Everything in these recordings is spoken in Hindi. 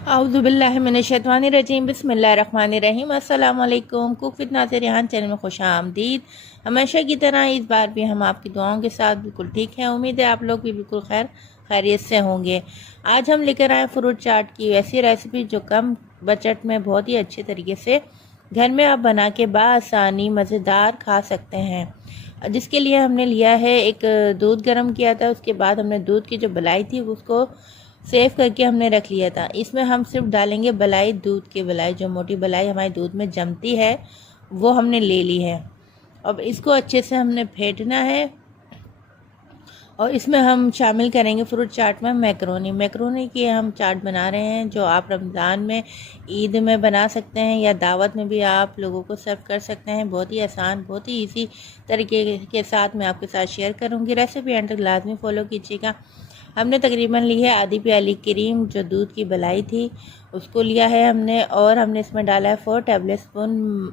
औज़ुबिल्लाहिमिनश्शैतानिर्रजीम बिस्मिल्लाहिर्रहमानिर्रहीम। अस्सलाम वालेकुम। Cook with Nazir Rehan channel में खुश आमदीद। हमेशा की तरह इस बार भी हम आपकी दुआओं के साथ बिल्कुल ठीक हैं। उम्मीद है आप लोग भी बिल्कुल खैरियत से होंगे। आज हम लेकर आए फ्रूट चाट की वैसी रेसिपी जो कम बजट में बहुत ही अच्छे तरीके से घर में आप बना के बासानी मज़ेदार खा सकते हैं। जिसके लिए हमने लिया है एक दूध गर्म किया था, उसके बाद हमने दूध की जो बलाई थी उसको सेव करके हमने रख लिया था। इसमें हम सिर्फ डालेंगे बलाई, दूध की बलाई, जो मोटी बलाई हमारे दूध में जमती है वो हमने ले ली है। अब इसको अच्छे से हमने फेंटना है और इसमें हम शामिल करेंगे फ्रूट चाट में मैक्रोनी की हम चाट बना रहे हैं, जो आप रमज़ान में, ईद में बना सकते हैं या दावत में भी आप लोगों को सर्व कर सकते हैं। बहुत ही आसान, बहुत ही इजी तरीके के साथ मैं आपके साथ शेयर करूँगी। रेसिपी एंड तक लाजमी फॉलो कीजिएगा। हमने तकरीबन ली है आधी प्याली क्रीम, जो दूध की बलाई थी उसको लिया है हमने, और हमने इसमें डाला है 4 टेबल स्पून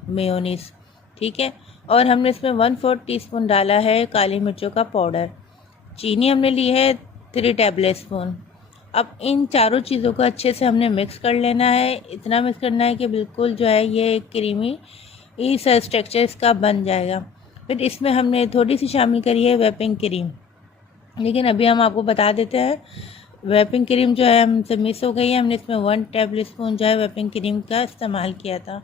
मेयोनीज़, ठीक है। और हमने इसमें 1/4 टीस्पून डाला है काली मिर्चों का पाउडर। चीनी हमने ली है 3 टेबल स्पून। अब इन चारों चीज़ों को अच्छे से हमने मिक्स कर लेना है। इतना मिक्स करना है कि बिल्कुल जो है ये एक क्रीमी इस स्ट्रक्चर इसका बन जाएगा। फिर इसमें हमने थोड़ी सी शामिल करी है व्हिपिंग क्रीम, लेकिन अभी हम आपको बता देते हैं व्हिपिंग क्रीम जो है हमसे मिस हो गई है। हमने इसमें 1 टेबल स्पून जो है व्हिपिंग क्रीम का इस्तेमाल किया था,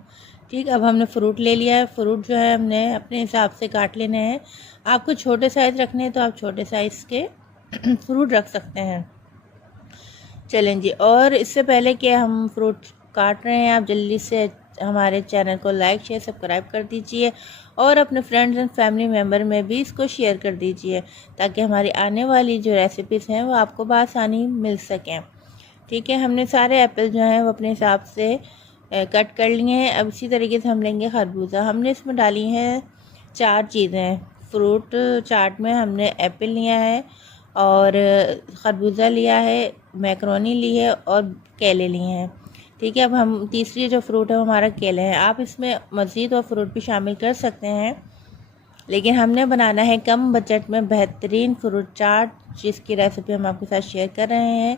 ठीक। अब हमने फ्रूट ले लिया है। फ्रूट जो है हमने अपने हिसाब से काट लेने हैं। आपको छोटे साइज़ रखने हैं तो आप छोटे साइज़ के फ्रूट रख सकते हैं। चलें जी, और इससे पहले कि हम फ्रूट काट रहे हैं, आप जल्दी से हमारे चैनल को लाइक शेयर सब्सक्राइब कर दीजिए और अपने फ्रेंड्स एंड फैमिली मेम्बर में भी इसको शेयर कर दीजिए, ताकि हमारी आने वाली जो रेसिपीज़ हैं वो आपको बआसानी मिल सकें, ठीक है। हमने सारे एप्पल जो हैं वो अपने हिसाब से कट कर लिए हैं। अब इसी तरीके से हम लेंगे खरबूजा। हमने इसमें डाली हैं 4 चीज़ें। फ्रूट चाट में हमने एप्पल लिया है और खरबूजा लिया है, मैक्रोनी ली है और केले लिए हैं, ठीक है। अब हम तीसरी जो फ्रूट है वो हमारा केले हैं। आप इसमें मज़ीद और फ्रूट भी शामिल कर सकते हैं, लेकिन हमने बनाना है कम बजट में बेहतरीन फ्रूट चाट, जिसकी रेसिपी हम आपके साथ शेयर कर रहे हैं।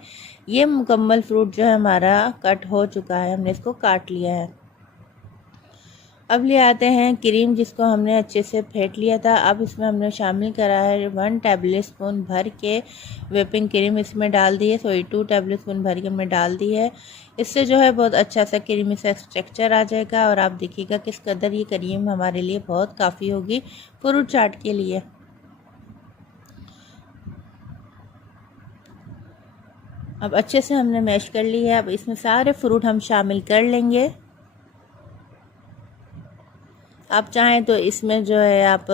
ये मुकम्मल फ्रूट जो है हमारा कट हो चुका है, हमने इसको काट लिया है। अब ले आते हैं क्रीम, जिसको हमने अच्छे से फेंट लिया था। अब इसमें हमने शामिल करा है 1 टेबल स्पून भर के व्हिपिंग क्रीम इसमें डाल दी है। 2 टेबल स्पून भर के हमने डाल दी है। इससे जो है बहुत अच्छा सा क्रीमी सा स्ट्रक्चर आ जाएगा और आप देखिएगा किस कदर ये क्रीम हमारे लिए बहुत काफ़ी होगी फ्रूट चाट के लिए। अब अच्छे से हमने मैश कर ली है। अब इसमें सारे फ्रूट हम शामिल कर लेंगे। आप चाहें तो इसमें जो है आप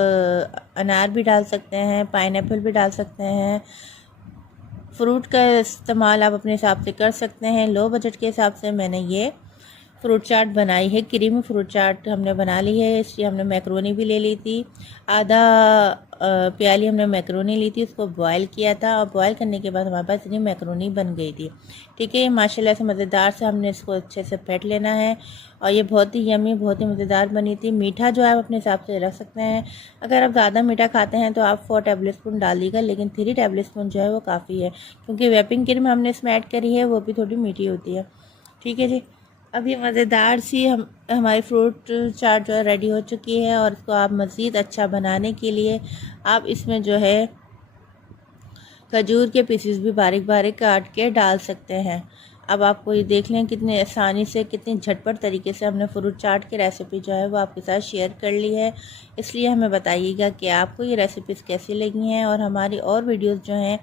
अनार भी डाल सकते हैं, पाइनएप्पल भी डाल सकते हैं। फ्रूट का इस्तेमाल आप अपने हिसाब से कर सकते हैं। लो बजट के हिसाब से मैंने ये फ्रूट चाट बनाई है, क्रीमी फ्रूट चाट हमने बना ली है। इसलिए हमने मैक्रोनी भी ले ली थी, आधा प्याली हमने मैक्रोनी ली थी, उसको बॉयल किया था और बॉयल करने के बाद हमारे पास इतनी मैक्रोनी बन गई थी, ठीक है। माशाल्लाह से मज़ेदार से हमने इसको अच्छे से फेंट लेना है और ये बहुत ही यमी, बहुत ही मज़ेदार बनी थी। मीठा जो है आप अपने हिसाब से रख सकते हैं। अगर आप ज़्यादा मीठा खाते हैं तो आप 4 टेबल स्पून डालिएगा, लेकिन 3 टेबल स्पून जो है वो काफ़ी है, क्योंकि व्हिपिंग क्रीम हमने इसमें ऐड करी है, वो भी थोड़ी मीठी होती है, ठीक है जी। अब ये मज़ेदार सी हमारी फ्रूट चाट जो है रेडी हो चुकी है। और इसको आप मज़ीद अच्छा बनाने के लिए आप इसमें जो है खजूर के पीसेस भी बारीक बारीक काट के डाल सकते हैं। अब आपको ये देख लें कितनी आसानी से, कितनी झटपट तरीके से हमने फ्रूट चाट की रेसिपी जो है वो आपके साथ शेयर कर ली है। इसलिए हमें बताइएगा कि आपको ये रेसिपीज़ कैसी लगी हैं और हमारी और वीडियोज़ जो हैं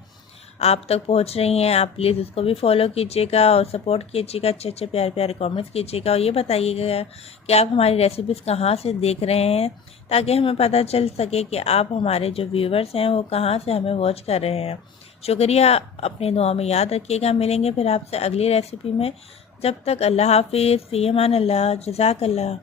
आप तक पहुंच रही हैं। आप प्लीज़ उसको भी फॉलो कीजिएगा और सपोर्ट कीजिएगा, अच्छे अच्छे प्यारे प्यारे कमेंट्स कीजिएगा और ये बताइएगा कि आप हमारी रेसिपीज़ कहाँ से देख रहे हैं, ताकि हमें पता चल सके कि आप हमारे जो व्यूवर्स हैं वो कहाँ से हमें वॉच कर रहे हैं। शुक्रिया, अपनी दुआ में याद रखिएगा। मिलेंगे फिर आपसे अगली रेसिपी में। जब तक अल्लाह हाफिज़, फ़ी अमान अल्लाह, जज़ाकल्लाह।